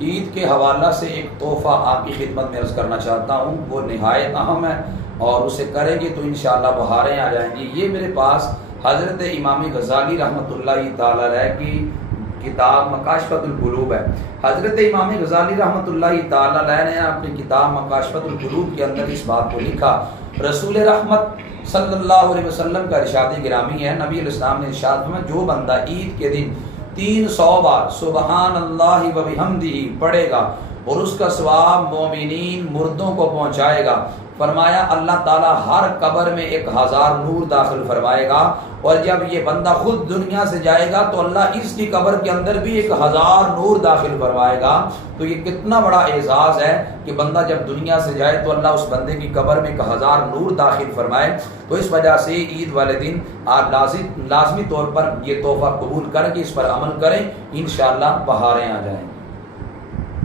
عید کے حوالہ سے ایک تحفہ آپ کی خدمت میں عرض کرنا چاہتا ہوں، وہ نہایت اہم ہے اور اسے کریں گے تو انشاءاللہ بہاریں آ جائیں گی۔ یہ میرے پاس حضرت امام غزالی رحمۃ اللہ تعالی علیہ کی کتاب مکاشفۃ القلوب ہے۔ حضرت امام غزالی رحمۃ اللہ تعالی علیہ نے اپنی کتاب مکاشفۃ القلوب کے اندر اس بات کو لکھا، رسول رحمت صلی اللہ علیہ وسلم کا ارشاد گرامی ہے، نبی علیہ السلام نے ارشاد فرمایا جو بندہ عید کے دن 300 بار سبحان اللہ و بحمدہ پڑھے گا اور اس کا ثواب مومنین مردوں کو پہنچائے گا، فرمایا اللہ تعالیٰ ہر قبر میں 1000 نور داخل فرمائے گا، اور جب یہ بندہ خود دنیا سے جائے گا تو اللہ اس کی قبر کے اندر بھی 1000 نور داخل فرمائے گا۔ تو یہ کتنا بڑا اعزاز ہے کہ بندہ جب دنیا سے جائے تو اللہ اس بندے کی قبر میں 1000 نور داخل فرمائے۔ تو اس وجہ سے عید والے دن آپ لازمی طور پر یہ تحفہ قبول کریں کہ اس پر عمل کریں، انشاءاللہ بہاریں آ جائیں۔